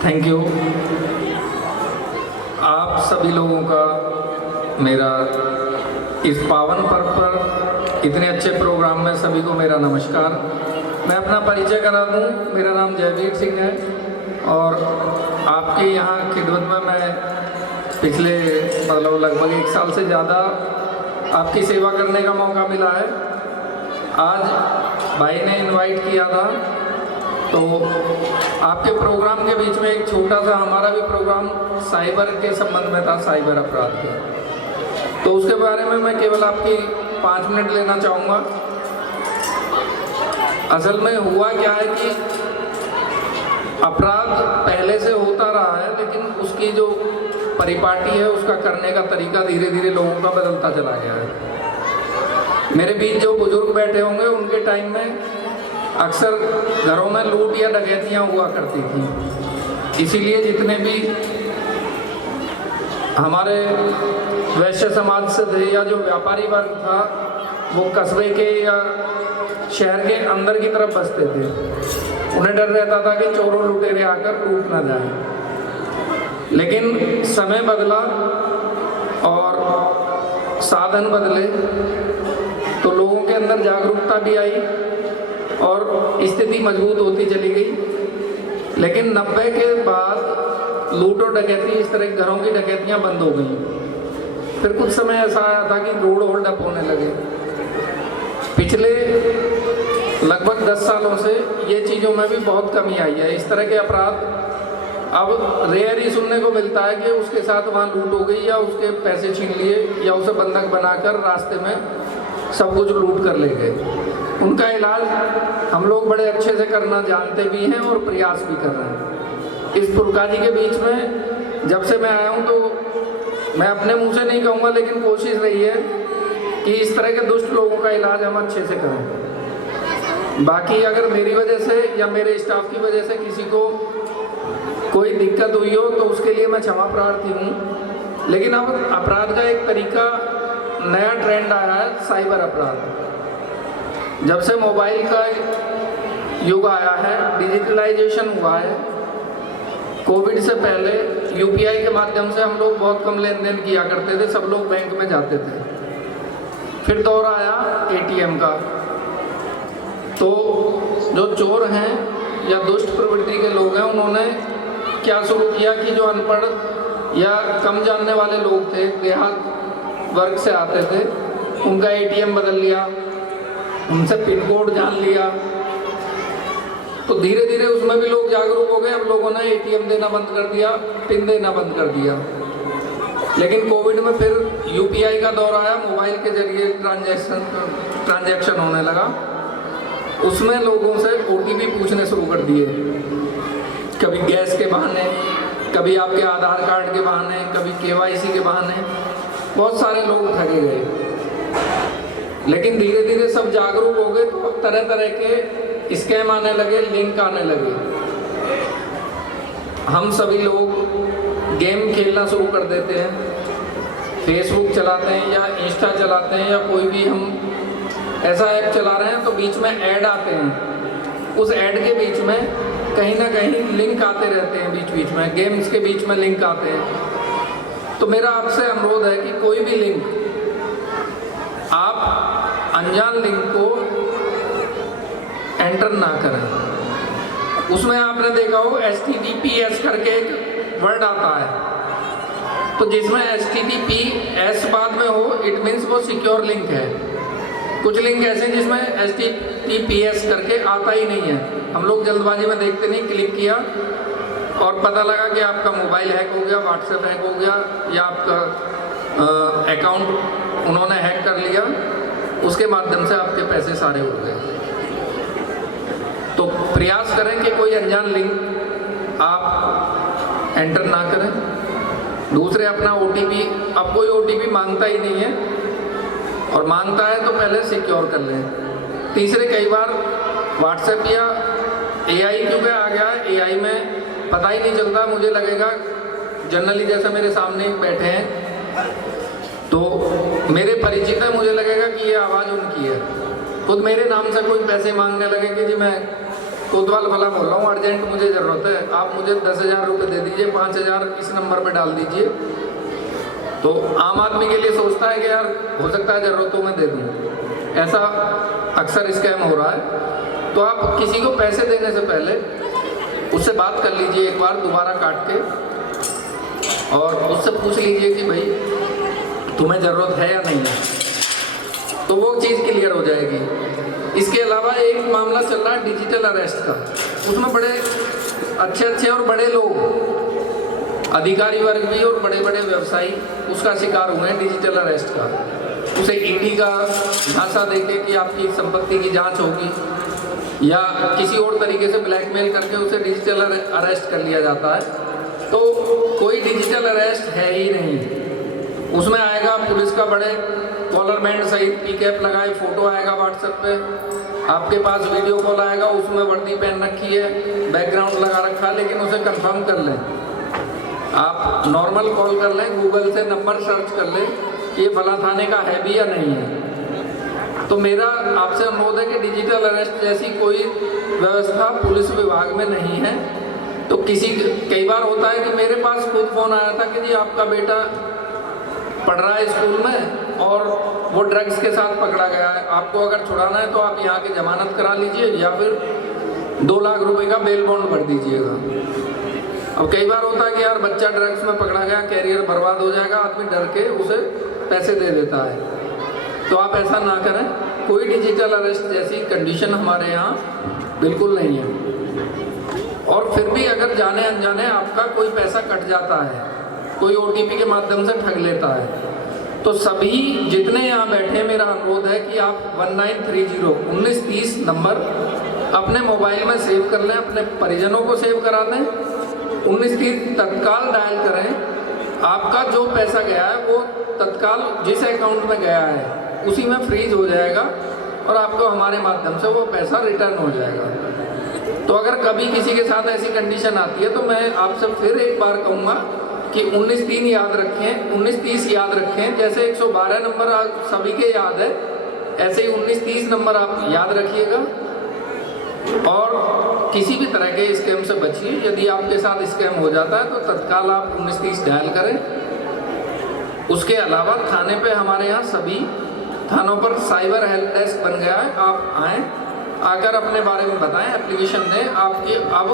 Thank you. आप सभी लोगों का मेरा इस पावन पर्व पर इतने अच्छे प्रोग्राम में सभी को मेरा नमस्कार। मैं अपना परिचय करा दूँ, मेरा नाम जयवीर सिंह है और आपके यहाँ खिदमत में मैं पिछले लगभग 1 साल से ज़्यादा आपकी सेवा करने का मौका मिला है। आज भाई ने इनवाइट किया था तो आपके प्रोग्राम के बीच में एक छोटा सा हमारा भी प्रोग्राम साइबर के संबंध में था, साइबर अपराध के, तो उसके बारे में मैं केवल आपकी 5 मिनट लेना चाहूँगा। असल में हुआ क्या है कि अपराध पहले से होता रहा है, लेकिन उसकी जो परिपाटी है, उसका करने का तरीका धीरे धीरे लोगों का बदलता चला गया है। मेरे बीच जो बुजुर्ग बैठे होंगे उनके टाइम में अक्सर घरों में लूट या डकैतियाँ हुआ करती थी, इसीलिए जितने भी हमारे वैश्य समाज से थे या जो व्यापारी वर्ग था वो कस्बे के या शहर के अंदर की तरफ बसते थे। उन्हें डर रहता था कि चोरों लुटेरे आकर लूट ना जाए। लेकिन समय बदला और साधन बदले तो लोगों के अंदर जागरूकता भी आई और स्थिति मजबूत होती चली गई। लेकिन 90 के बाद लूट और डकैती, इस तरह घरों की डकैतियाँ बंद हो गई। फिर कुछ समय ऐसा आया था कि रोड होल्ड अप होने लगे। पिछले लगभग 10 सालों से ये चीज़ों में भी बहुत कमी आई है। इस तरह के अपराध अब रेयर ही सुनने को मिलता है कि उसके साथ वहाँ लूट हो गई या उसके पैसे छीन लिए या उसे बंधक बनाकर रास्ते में सब कुछ लूट कर ले गए। उनका इलाज हम लोग बड़े अच्छे से करना जानते भी हैं और प्रयास भी कर रहे हैं। इस पुरकाजी के बीच में जब से मैं आया हूँ तो मैं अपने मुंह से नहीं कहूँगा, लेकिन कोशिश रही है कि इस तरह के दुष्ट लोगों का इलाज हम अच्छे से करें। बाकी अगर मेरी वजह से या मेरे स्टाफ की वजह से किसी को कोई दिक्कत हुई हो तो उसके लिए मैं क्षमा प्रार्थी हूँ। लेकिन अब अपराध का एक तरीका, नया ट्रेंड आया है, साइबर अपराध। जब से मोबाइल का युग आया है, डिजिटलाइजेशन हुआ है, कोविड से पहले यूपीआई के माध्यम से हम लोग बहुत कम लेन देन किया करते थे, सब लोग बैंक में जाते थे। फिर दौर आया एटीएम का, तो जो चोर हैं या दुष्ट प्रवृत्ति के लोग हैं, उन्होंने क्या शुरू किया कि जो अनपढ़ या कम जानने वाले लोग थे, देहात वर्ग से आते थे, उनका एटीएम बदल लिया, उनसे पिन कोड जान लिया। तो धीरे धीरे उसमें भी लोग जागरूक हो गए। अब लोगों ने एटीएम देना बंद कर दिया, पिन देना बंद कर दिया। लेकिन कोविड में फिर यूपीआई का दौर आया, मोबाइल के जरिए ट्रांजैक्शन होने लगा। उसमें लोगों से ओटीपी पूछने शुरू कर दिए, कभी गैस के बहाने, कभी आपके आधार कार्ड के बहाने, कभी केवाईसी के बहाने। बहुत सारे लोग ठगे गए। लेकिन धीरे धीरे सब जागरूक हो गए तो अब तरह तरह के स्कैम आने लगे, लिंक आने लगे। हम सभी लोग गेम खेलना शुरू कर देते हैं, फेसबुक चलाते हैं या इंस्टा चलाते हैं या कोई भी हम ऐसा ऐप चला रहे हैं तो बीच में ऐड आते हैं। उस ऐड के बीच में कहीं ना कहीं लिंक आते रहते हैं, बीच बीच में गेम्स के बीच में लिंक आते हैं। तो मेरा आपसे अनुरोध है कि कोई भी लिंक, आप अनजान लिंक को एंटर ना करें। उसमें आपने देखा हो HTTPS करके एक वर्ड आता है, तो जिसमें HTTPS बाद में हो, इट मीन्स वो सिक्योर लिंक है। कुछ लिंक ऐसे हैं जिसमें HTTPS करके आता ही नहीं है। हम लोग जल्दबाजी में देखते नहीं, क्लिक किया और पता लगा कि आपका मोबाइल हैक हो गया, व्हाट्सएप हैक हो गया या आपका अकाउंट उन्होंने हैक कर लिया, उसके माध्यम से आपके पैसे सारे उड़ गए। तो प्रयास करें कि कोई अनजान लिंक आप एंटर ना करें। दूसरे, अपना ओटीपी, अब कोई ओटीपी मांगता ही नहीं है, और मांगता है तो पहले सिक्योर कर लें। तीसरे, कई बार व्हाट्सएप या एआई क्योंकि आ गया है, एआई में पता ही नहीं चलता। मुझे लगेगा जनरली जैसे मेरे सामने बैठे हैं तो मेरे परिचित है, मुझे लगेगा कि ये आवाज़ उनकी है। खुद मेरे नाम से कोई पैसे मांगने लगे कि जी मैं कोतवाल वाला बोल रहा हूँ, अर्जेंट मुझे ज़रूरत है, आप मुझे 10,000 रुपये दे दीजिए, 5,000 इस नंबर पे डाल दीजिए। तो आम आदमी के लिए सोचता है कि यार हो सकता है ज़रूरत हो मैं दे दूँ, ऐसा अक्सर स्कैम हो रहा है। तो आप किसी को पैसे देने से पहले उससे बात कर लीजिए एक बार दोबारा काट के, और उससे पूछ लीजिए कि भाई तुम्हें ज़रूरत है या नहीं है, तो वो चीज़ क्लियर हो जाएगी। इसके अलावा एक मामला चल रहा है डिजिटल अरेस्ट का, उसमें बड़े अच्छे और बड़े लोग, अधिकारी वर्ग भी और बड़े बड़े व्यवसायी उसका शिकार हुए हैं डिजिटल अरेस्ट का। उसे ईडी का झांसा देके कि आपकी संपत्ति की जांच होगी, या किसी और तरीके से ब्लैकमेल करके उसे डिजिटल अरेस्ट कर लिया जाता है। तो कोई डिजिटल अरेस्ट है ही नहीं। उसमें आएगा पुलिस का बड़े कॉलर बैंड सहित पीकैप लगाए फोटो आएगा व्हाट्सएप पे, आपके पास वीडियो कॉल आएगा, उसमें वर्दी पहन रखी है, बैकग्राउंड लगा रखा है, लेकिन उसे कंफर्म कर लें, आप नॉर्मल कॉल कर लें, गूगल से नंबर सर्च कर लें कि ये फला थाने का है भी या नहीं है। तो मेरा आपसे अनुरोध है कि डिजिटल अरेस्ट जैसी कोई व्यवस्था पुलिस विभाग में नहीं है। तो कई बार होता है कि मेरे पास खुद फ़ोन आया था कि जी आपका बेटा पढ़ रहा है स्कूल में और वो ड्रग्स के साथ पकड़ा गया है, आपको अगर छुड़ाना है तो आप यहाँ की जमानत करा लीजिए या फिर 2 लाख रुपए का बेल बॉन्ड भर दीजिएगा। अब कई बार होता है कि यार बच्चा ड्रग्स में पकड़ा गया, कैरियर बर्बाद हो जाएगा, आदमी डर के उसे पैसे दे देता है। तो आप ऐसा ना करें, कोई डिजिटल अरेस्ट जैसी कंडीशन हमारे यहाँ बिल्कुल नहीं है। और फिर भी अगर जाने अनजाने आपका कोई पैसा कट जाता है, कोई OTP के माध्यम से ठग लेता है, तो सभी जितने यहाँ बैठे मेरा अनुरोध है कि आप 1930 नंबर अपने मोबाइल में सेव कर लें, अपने परिजनों को सेव करा दें, 1930 तत्काल डायल करें। आपका जो पैसा गया है वो तत्काल जिस अकाउंट में गया है उसी में फ्रीज हो जाएगा और आपको हमारे माध्यम से वो पैसा रिटर्न हो जाएगा। तो अगर कभी किसी के साथ ऐसी कंडीशन आती है तो मैं आपसे फिर एक बार कहूँगा कि 19-3 याद रखें, 19-30 याद रखें। जैसे 112 नंबर सभी के याद है, ऐसे ही 19-30 नंबर आप याद रखिएगा और किसी भी तरह के स्कैम से बचिए। यदि आपके साथ स्कैम हो जाता है तो तत्काल आप 19-30 डायल करें। उसके अलावा थाने पे हमारे यहाँ सभी थानों पर साइबर हेल्प डेस्क बन गया है, आप आएँ, आकर अपने बारे में बताएं, एप्लीकेशन दें। आपकी अब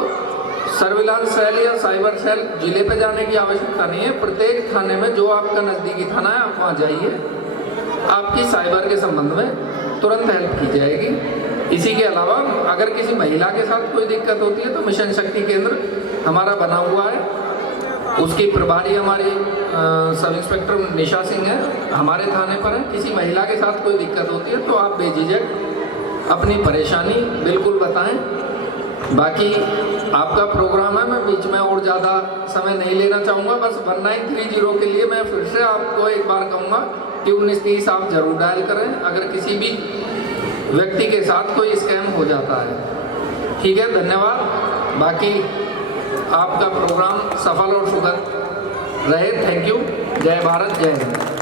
सर्विलांस सेल या साइबर सेल जिले पे जाने की आवश्यकता नहीं है। प्रत्येक थाने में जो आपका नज़दीकी थाना है आप वहाँ जाइए, आपकी साइबर के संबंध में तुरंत हेल्प की जाएगी। इसी के अलावा अगर किसी महिला के साथ कोई दिक्कत होती है तो मिशन शक्ति केंद्र हमारा बना हुआ है, उसकी प्रभारी हमारी सब इंस्पेक्टर निशा सिंह है, हमारे थाने पर है। किसी महिला के साथ कोई दिक्कत होती है तो आप बेझिझक अपनी परेशानी बिल्कुल बताएं। बाकी आपका प्रोग्राम है, मैं बीच में और ज़्यादा समय नहीं लेना चाहूँगा। बस 1930 के लिए मैं फिर से आपको एक बार कहूँगा कि 1930 आप ज़रूर डायल करें अगर किसी भी व्यक्ति के साथ कोई स्कैम हो जाता है। ठीक है, धन्यवाद। बाकी आपका प्रोग्राम सफल और सुखद रहे। Thank you. जय भारत, जय हिंद।